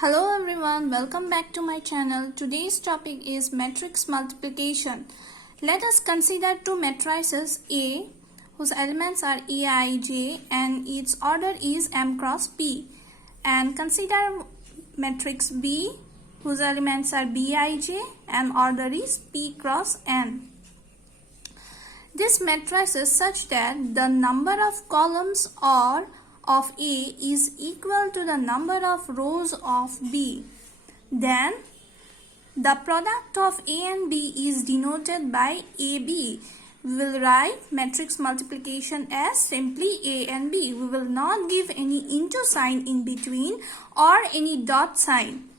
Hello everyone, welcome back to my channel. Today's topic is matrix multiplication. Let us consider two matrices A whose elements are Aij and its order is m cross p, and consider matrix B whose elements are Bij and order is p cross n. This matrix is such that the number of columns of A is equal to the number of rows of B. Then the product of A and B is denoted by AB. We will write matrix multiplication as simply A and B. We will not give any into sign in between or any dot sign.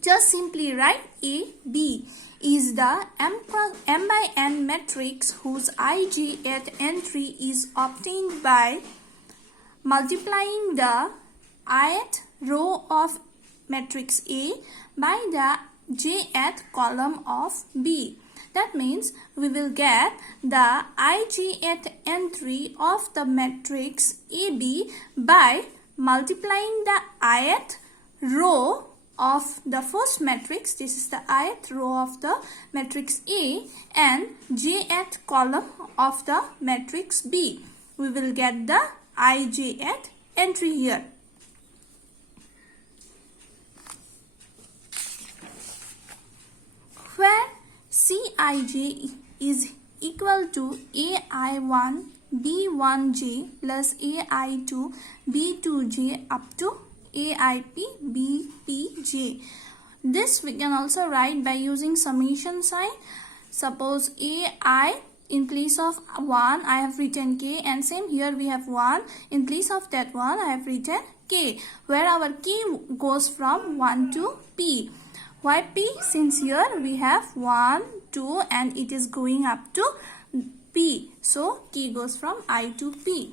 Just simply write AB is the m by n matrix whose Ij at entry is obtained by multiplying the ith row of matrix A by the jth column of B. That means we will get the ijth entry of the matrix AB by multiplying the ith row of the first matrix, this is the ith row of the matrix A, and jth column of the matrix B. We will get the ijth entry here. Where Cij is equal to ai1 b1j plus ai2 b2j up to aip bpj. This we can also write by using summation sign. Suppose ai, in place of 1 I have written k, and same here we have 1. In place of that 1 I have written k, where our k goes from 1 to p. Why p? Since here we have 1, 2 and it is going up to p. So k goes from I to p.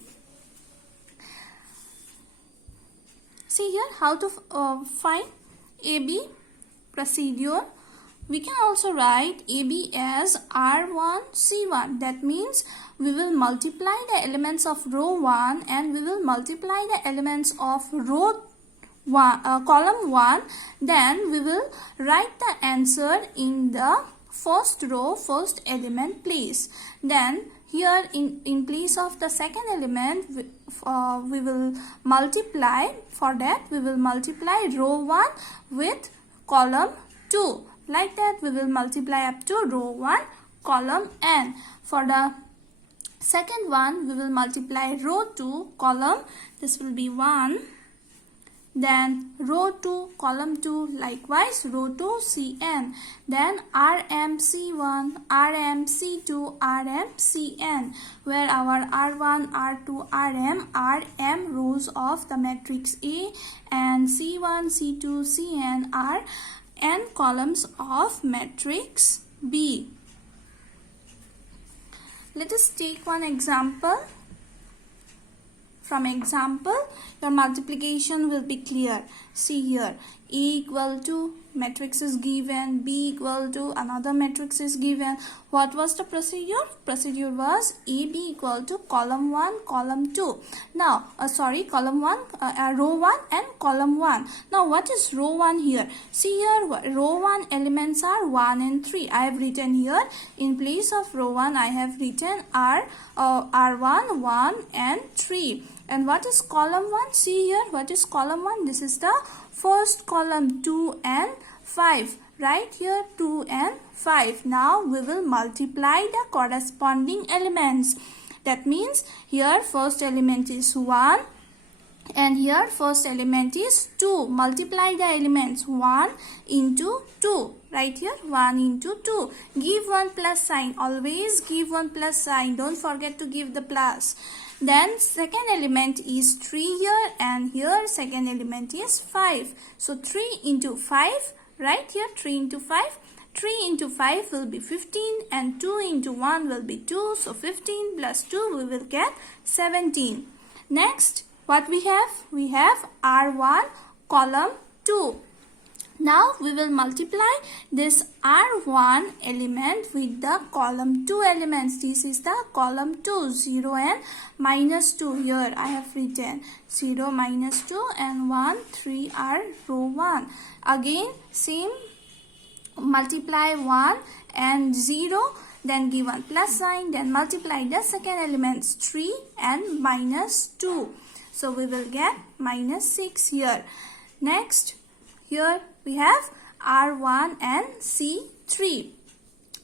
See here how to find AB procedure. We can also write AB as R1 C1. That means we will multiply the elements of row 1 and we will multiply the elements of row 1, column 1. Then we will write the answer in the first row, first element place. Then here in place of the second element we will multiply. For that we will multiply row 1 with column 2. Like that we will multiply up to row 1 column n. For the second one we will multiply row 2 column, this will be 1. Then row 2 column 2, likewise row 2 cn. Then rm c1, rm c2, rm cn, where our r1, r2, rm are m rows of the matrix A and c1, c2, cn are n columns of matrix B. Let us take one example. From example, your multiplication will be clear. See here, A equal to matrix is given, B equal to another matrix is given. What was the procedure? Procedure was AB equal to column 1, column 2. Now, column 1, row 1 and column 1. Now, what is row 1 here? See here, row 1 elements are 1 and 3. I have written here, in place of row 1, I have written R1, 1 and 3. And what is column 1? See here, what is column 1? This is the first column, 2 and 5. Right here 2 and 5. Now we will multiply the corresponding elements. That means here first element is 1 and here first element is 2. Multiply the elements 1 into 2. Right here 1 into 2. Give 1 plus sign. Always give 1 plus sign. Don't forget to give the plus. Then second element is 3 here and here second element is 5. So 3 into 5. Right here 3 into 5. 3 into 5 will be 15 and 2 into 1 will be 2. So 15 plus 2 we will get 17. Next what we have? We have R1 column 2. Now we will multiply this R1 element with the column 2 elements. This is the column 2, 0 and minus 2. Here I have written 0, minus 2 and 1, 3 are row 1. Again same, multiply 1 and 0, then give one plus sign, then multiply the second elements 3 and minus 2. So we will get minus 6 here. Next, here we have R1 and C3.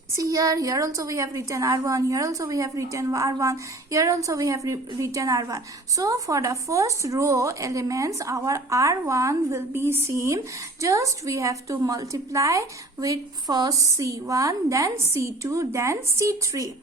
See here also we have written R1, here also we have written R1, here also we have written R1. So for the first row elements, our R1 will be same. Just we have to multiply with first C1, then C2, then C3.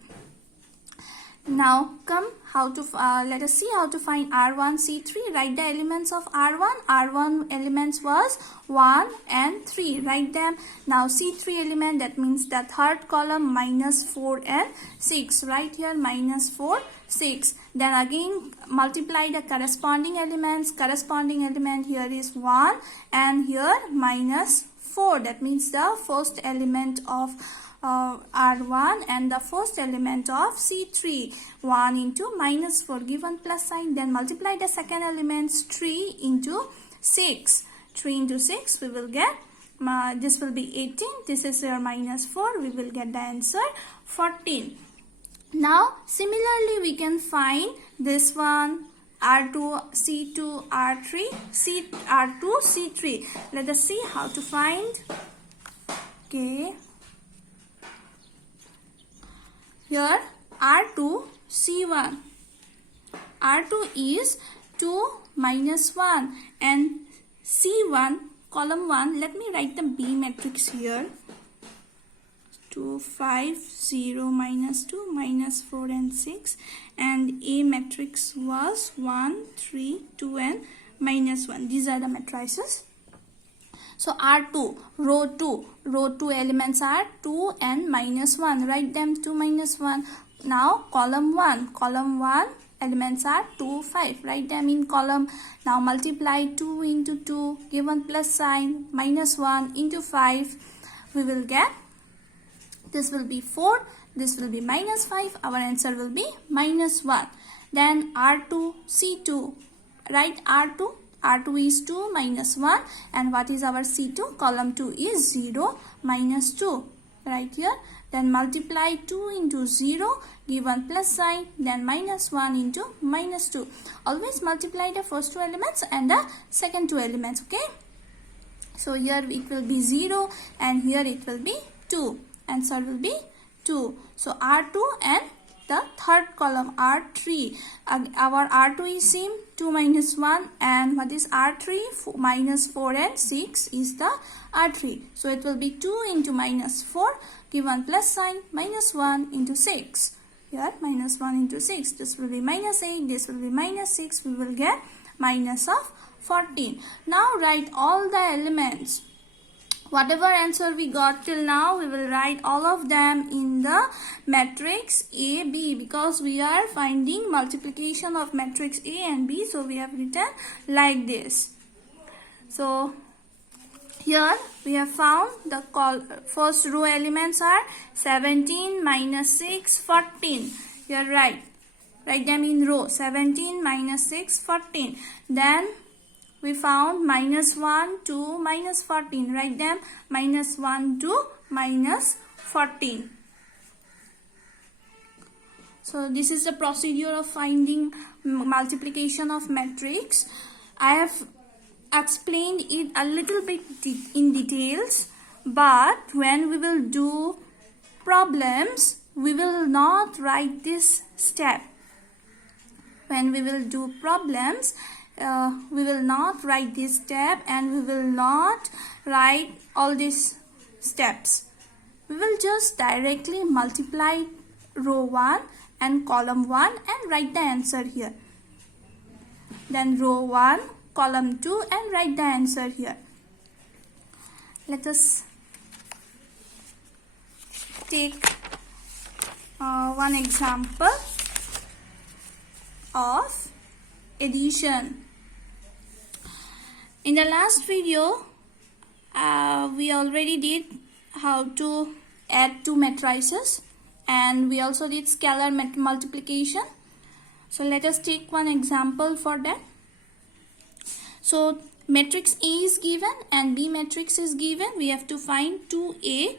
Now come let us see how to find R1, C3. Write the elements of R1. R1 elements was 1 and 3. Write them. Now C3 element, that means the third column, minus 4 and 6. Right here minus 4, 6. Then again multiply the corresponding elements. Corresponding element here is 1 and here minus 4. That means the first element of R1 and the first element of C3. 1 into minus 4, given plus sign, then multiply the second elements 3 into 6. 3 into 6 we will get, this will be 18, this is your minus 4, we will get the answer 14. Now similarly we can find this one, R2, C2, R3, R2, C3. Let us see how to find. Okay. Here R2, C1. R2 is 2 minus 1 and C1 column 1. Let me write the B matrix here. 2, 5, 0, minus 2, minus 4 and 6. And A matrix was 1, 3, 2 and minus 1. These are the matrices. So R2, row 2 elements are 2 and minus 1. Write them 2 minus 1. Now column 1 elements are 2, 5. Write them in column. Now multiply 2 into 2, give one plus sign, minus 1 into 5. We will get, this will be 4, this will be minus 5. Our answer will be minus 1. Then R2, C2. Write R2. R2 is 2 minus 1 and what is our C2? Column 2 is 0 minus 2 right here. Then multiply 2 into 0, give one plus sign, then minus 1 into minus 2. Always multiply the first two elements and the second two elements, okay? So here it will be 0 and here it will be 2. Answer will be 2. So R2 and the third column R3. Our R2 is same, 2 minus 1, and what is R3? Minus 4 and 6 is the R3. So it will be 2 into minus 4, give one plus sign, minus 1 into 6. Here minus 1 into 6. This will be minus 8, this will be minus 6. We will get minus of 14. Now write all the elements. Whatever answer we got till now, we will write all of them in the matrix A, B, because we are finding multiplication of matrix A and B. So we have written like this. So here we have found the first row elements are 17 minus 6, 14. Here write them in row, 17 minus 6, 14. Then we found minus 1, 2, minus 14. Write them minus 1, 2, minus 14. So this is the procedure of finding multiplication of matrix. I have explained it a little bit in details, but when we will do problems, we will not write this step. When we will do problems, we will not write this step and we will not write all these steps. We will just directly multiply row 1 and column 1 and write the answer here. Then row 1, column 2 and write the answer here. Let us take one example of addition. In the last video, we already did how to add two matrices, and we also did scalar multiplication. So let us take one example for that. So matrix A is given and B matrix is given. We have to find 2A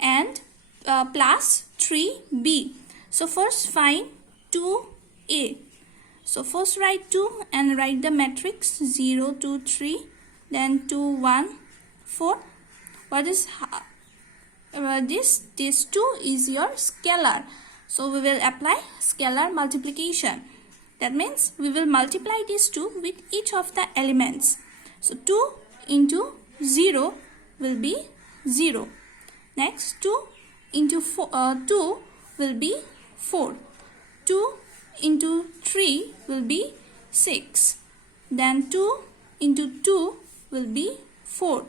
and plus 3B. So first find 2A. So first write 2 and write the matrix 0, 2, 3, then 2, 1, 4. What is this? This 2 is your scalar. So we will apply scalar multiplication. That means we will multiply these 2 with each of the elements. So 2 into 0 will be 0. Next 2 into 2 will be 4. 2 into 3 will be 6. Then 2 into 2 will be 4.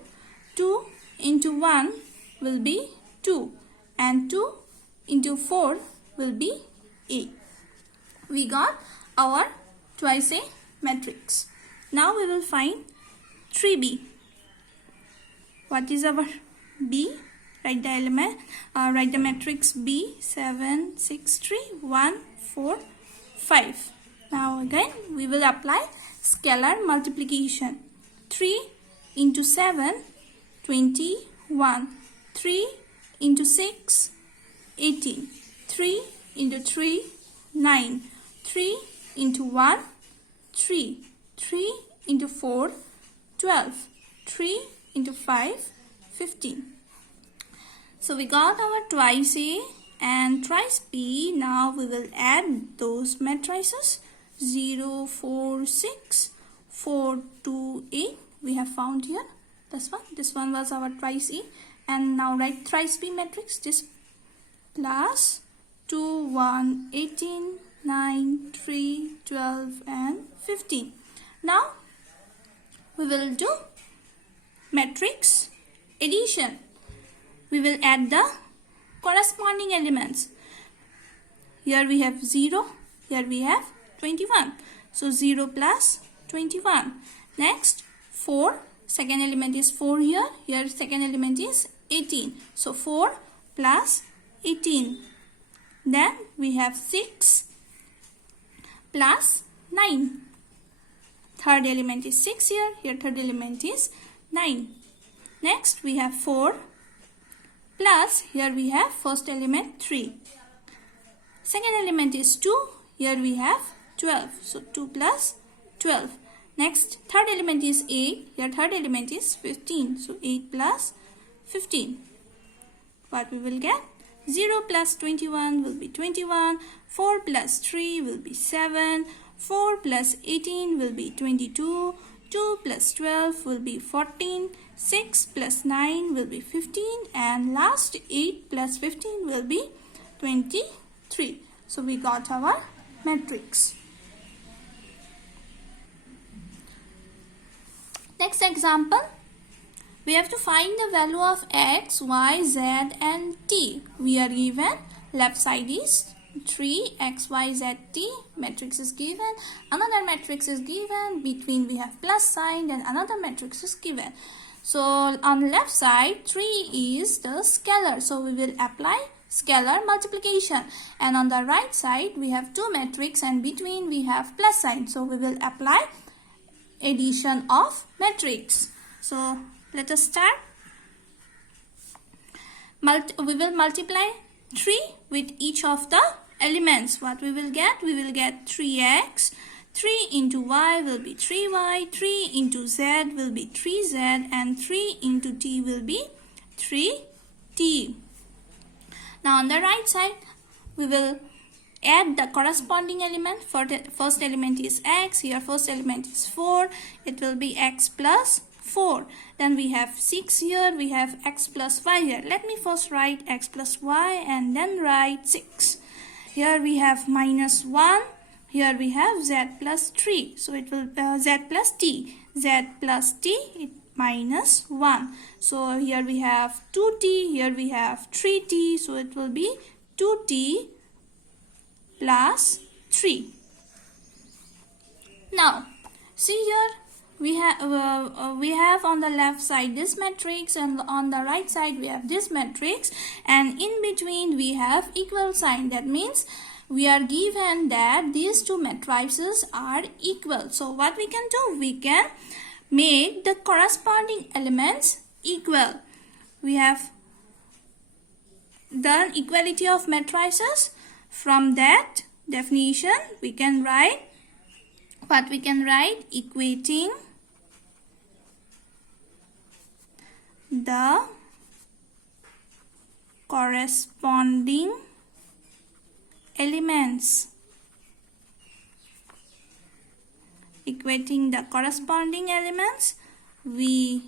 2 into 1 will be 2. And 2 into 4 will be 8. We got our twice A matrix. Now we will find 3B. What is our B? Write the element. Write the matrix B. 7, 6, 3, 1, 4, 5. Now again we will apply scalar multiplication. 3 into 7, 21. 3 into 6, 18. 3 into 3, 9. 3 into 1, 3. 3 into 4, 12. 3 into 5, 15. So we got our twice A and thrice B. Now we will add those matrices. 0, 4, 6, 4, 2, 8. We have found here this one. This one was our twice A. And now write thrice B matrix. This plus 2, 1, 18, 9, 3, 12 and 15. Now we will do matrix addition. We will add the corresponding elements. Here we have 0, here we have 21. So 0 plus 21. Next 4, second element is 4 here. Here second element is 18. So 4 plus 18. Then we have 6 plus 9. Third element is 6 here. Here third element is 9. Next we have 4 plus here we have first element 3. Second element is 2. Here we have 12. So 2 plus 12. Next third element is 8. Here third element is 15. So 8 plus 15. What we will get? 0 plus 21 will be 21. 4 plus 3 will be 7. 4 plus 18 will be 22. 2 plus 12 will be 14. 6 plus 9 will be 15. And last 8 plus 15 will be 23. So we got our matrix. Next example. We have to find the value of x, y, z and t. We are given left side is 3, x, y, z, t. Matrix is given. Another matrix is given. Between we have plus sign and another matrix is given. So on left side 3 is the scalar. So we will apply scalar multiplication. And on the right side we have two matrix and between we have plus sign. So we will apply addition of matrix. So let us start. We will multiply 3 with each of the elements. What we will get? We will get 3x. 3 into y will be 3y. 3 into z will be 3z. And 3 into t will be 3t. Now on the right side, we will add the corresponding element. For the first element is x. Here first element is 4. It will be x plus 4. Then we have 6 here. We have x plus y here. Let me first write x plus y and then write 6. Here we have minus 1. Here we have z plus 3. So it will z plus t. Z plus t it minus 1. So here we have 2t. Here we have 3t. So it will be 2t plus 3. Now see here we have on the left side this matrix, and on the right side we have this matrix, and in between we have equal sign. That means we are given that these two matrices are equal. So what we can do, we can make the corresponding elements equal. We have done equality of matrices. From that definition we can write what we can write: equating the corresponding elements. Equating the corresponding elements, we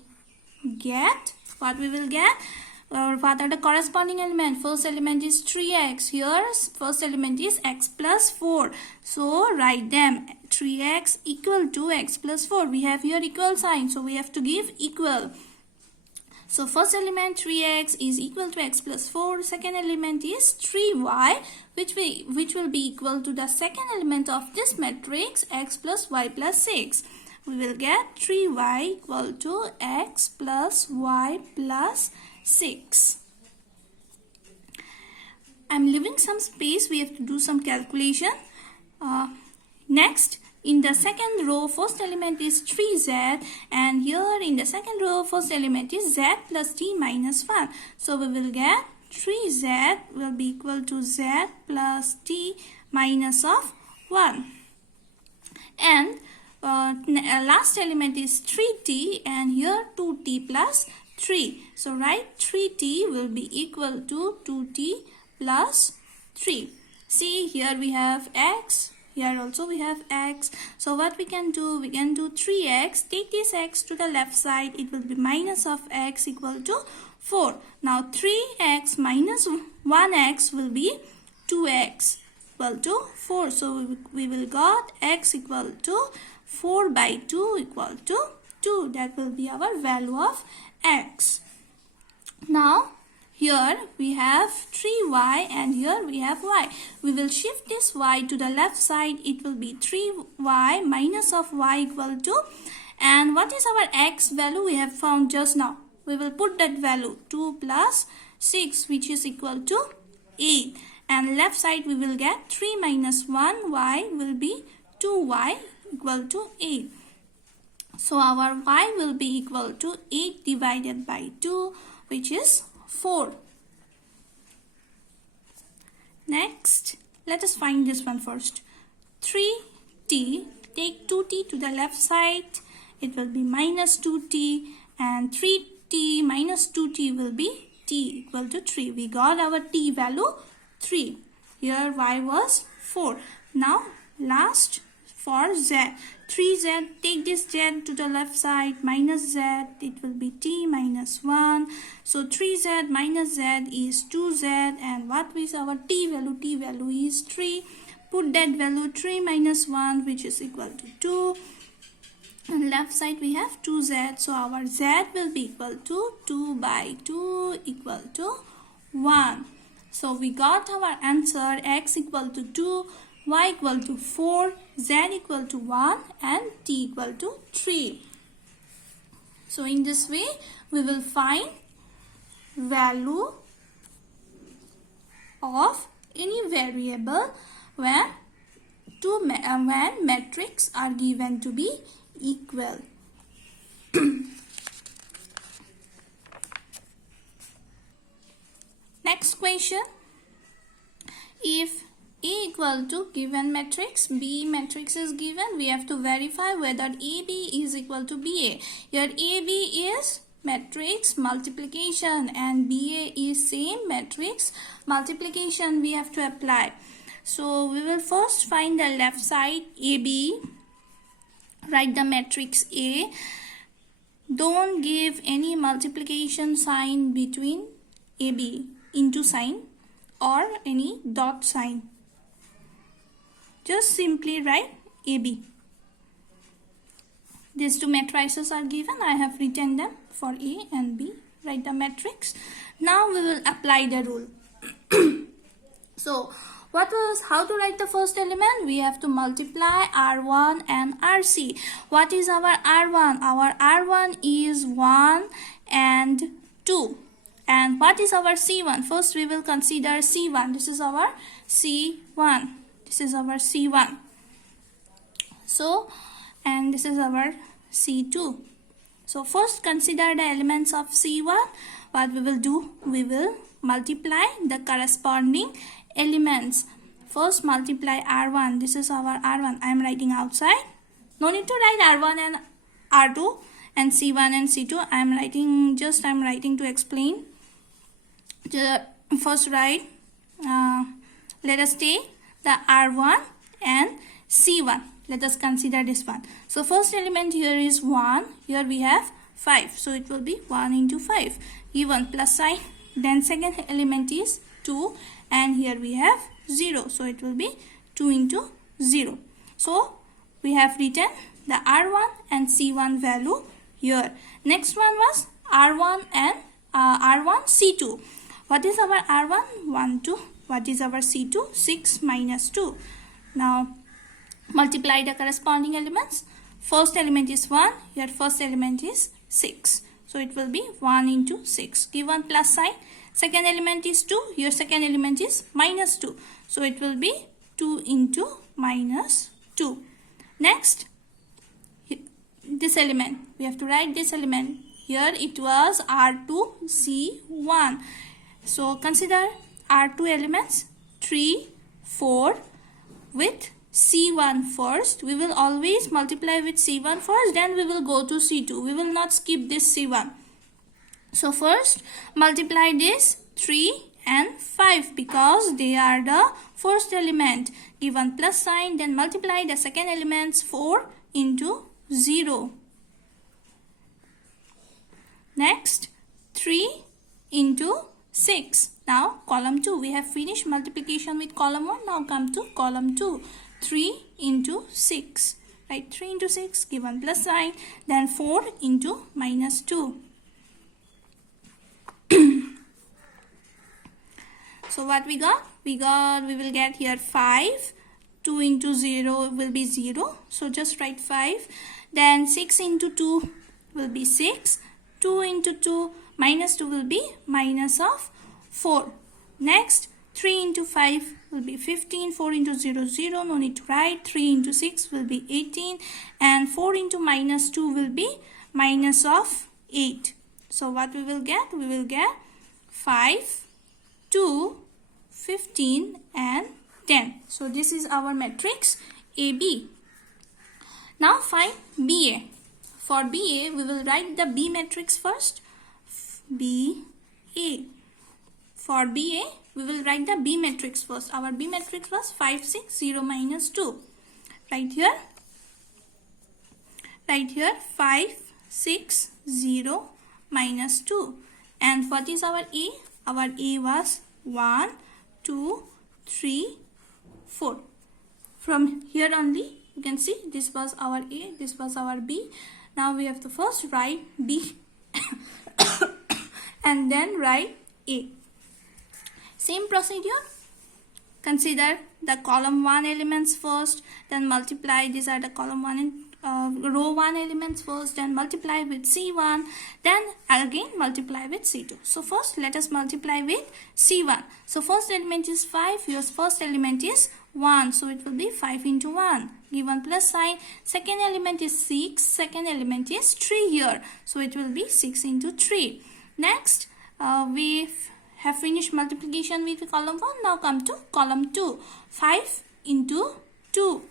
get what we will get. What are the corresponding element? First element is 3x. Here first element is x plus 4. So write them. 3x equal to x plus 4. We have here equal sign, so we have to give equal. So first element 3x is equal to x plus 4. Second element is 3y, which will be equal to the second element of this matrix, x plus y plus 6. We will get 3y equal to x plus y plus 6. I'm leaving some space. We have to do some calculation. Next, in the second row, first element is 3z, and here in the second row, first element is z plus t minus 1. So we will get 3z will be equal to z plus t minus of 1. And last element is 3t, and here 2t plus 3. So write 3t will be equal to 2t plus 3. See, here we have x. Here also we have x. So what we can do? We can do 3x. Take this x to the left side. It will be minus of x equal to 4. Now 3x minus 1x will be 2x equal to 4. So we will got x equal to 4 by 2 equal to 2. That will be our value of x. Now here we have 3y and here we have y. We will shift this y to the left side. It will be 3y minus of y equal to, and what is our x value we have found just now? We will put that value 2 plus 6, which is equal to 8. And left side we will get 3 minus 1y will be 2y equal to 8. So our y will be equal to 8 divided by 2, which is 4. Next, let us find this one first. 3t, take 2t to the left side, it will be minus 2t, and 3t minus 2t will be t equal to 3. We got our t value 3. Here y was 4. Now last for z. 3z, take this z to the left side, minus z, it will be t minus 1. So 3z minus z is 2z, and what is our t value? T value is 3. Put that value 3 minus 1, which is equal to 2. And left side we have 2z, so our z will be equal to 2 by 2 equal to 1. So we got our answer: x equal to 2, y equal to 4, z equal to 1, and t equal to 3. So in this way we will find value of any variable when metrics are given to be equal. Next question. If A equal to given matrix, B matrix is given, we have to verify whether AB is equal to BA. Here AB is matrix multiplication and BA is same matrix multiplication we have to apply. So we will first find the left side AB, write the matrix A. Don't give any multiplication sign between AB, into sign or any dot sign. Just simply write AB. These two matrices are given. I have written them for A and B. Write the matrix. Now we will apply the rule. So How to write the first element? We have to multiply R1 and RC. What is our R1? Our R1 is 1 and 2. And what is our C1? First we will consider C1. This is our C1. This is our C1. So, and this is our C2. So first consider the elements of C1. What we will do? We will multiply the corresponding elements. First multiply R1. This is our R1. I am writing outside. No need to write R1 and R2 and C1 and C2. I am writing to explain. First write, let us take the R1 and C1. Let us consider this one. So first element here is 1. Here we have 5. So it will be 1 into 5. Given plus sign. Then second element is 2. And here we have 0. So it will be 2 into 0. So we have written the R1 and C1 value here. Next one was R1 and R1 C2. What is our R1? 1, 2. What is our C2? 6 minus 2. Now multiply the corresponding elements. First element is 1. Here first element is 6. So it will be 1 into 6. Given plus sign. Second element is 2. Here second element is minus 2. So it will be 2 into minus 2. Next, this element. We have to write this element. Here it was R2C1. So consider R2 elements 3, 4 with C1 first. We will always multiply with C1 first, then we will go to C2. We will not skip this C1. So first multiply this 3 and 5 because they are the first element. Given plus sign, then multiply the second elements 4 into 0. Next 3 into 6. Now column 2. We have finished multiplication with column 1. Now come to column 2. 3 into 6. Right, 3 into 6 given plus sign. Then 4 into minus 2. So what we got? We will get here 5. 2 into 0 will be 0. So just write 5. Then 6 into 2 will be 6. 2 into 2 minus 2 will be minus of 4. Next 3 into 5 will be 15. 4 into 0, 0. No need to write. 3 into 6 will be 18. And 4 into minus 2 will be minus of 8. So what we will get? We will get 5, 2, 15 and 10. So this is our matrix AB. Now find BA. For BA, we will write the B matrix first. BA. For BA, we will write the B matrix first. Our B matrix was 5, 6, 0, minus 2. Right here. Right here 5, 6, 0, minus 2. And what is our A? Our A was 1, 2, 3, 4. From here only you can see this was our A, this was our B. Now we have to first write B and then write A. Same procedure. Consider the column 1 elements first, then multiply. These are the column 1 and row 1 elements first, then multiply with C1, then again multiply with C2. So first let us multiply with C1. So first element is 5, your first element is 1, so it will be 5 into 1 given plus sign. Second element is 6, second element is 3 here, so it will be 6 into 3. Next we have finished multiplication with column 1. Now come to column 2. 5 into 2.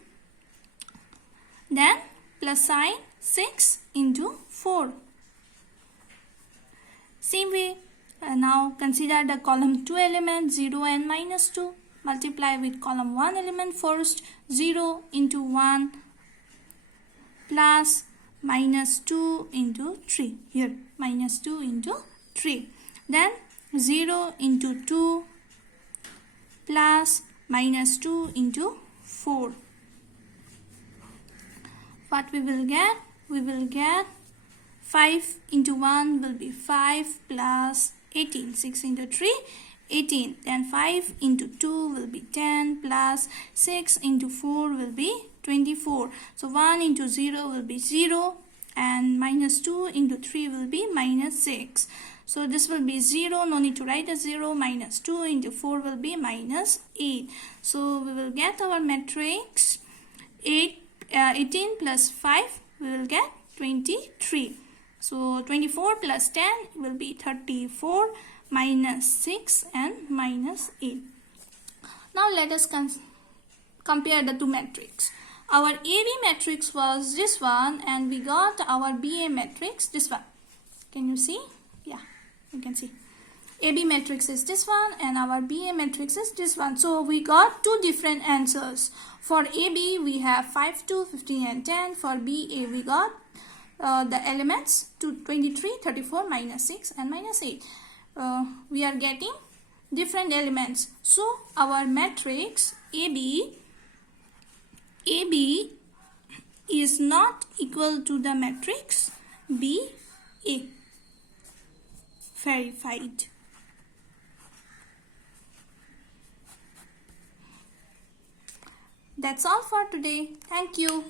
Then plus sign 6 into 4. Same way. Now consider the column 2 element 0 and minus 2. Multiply with column 1 element first. 0 into 1 plus minus 2 into 3. Here minus 2 into 3. Then 0 into 2 plus minus 2 into 4. What we will get? We will get 5 into 1 will be 5 plus 18. 6 into 3, 18. Then 5 into 2 will be 10 plus 6 into 4 will be 24. So 1 into 0 will be 0 and minus 2 into 3 will be minus 6. So this will be 0, no need to write a 0, minus 2 into 4 will be minus 8. So we will get our matrix 18 plus 5, we will get 23. So 24 plus 10 will be 34, minus 6 and minus 8. Now let us compare the two matrices. Our AB matrix was this one and we got our BA matrix this one. Can you see? Yeah, you can see. AB matrix is this one and our BA matrix is this one. So we got two different answers. For AB we have 5, 2, 15 and 10. For BA we got the elements to 23, 34, minus 6 and minus 8. We are getting different elements. So our matrix AB is not equal to the matrix BA. Verified. That's all for today. Thank you.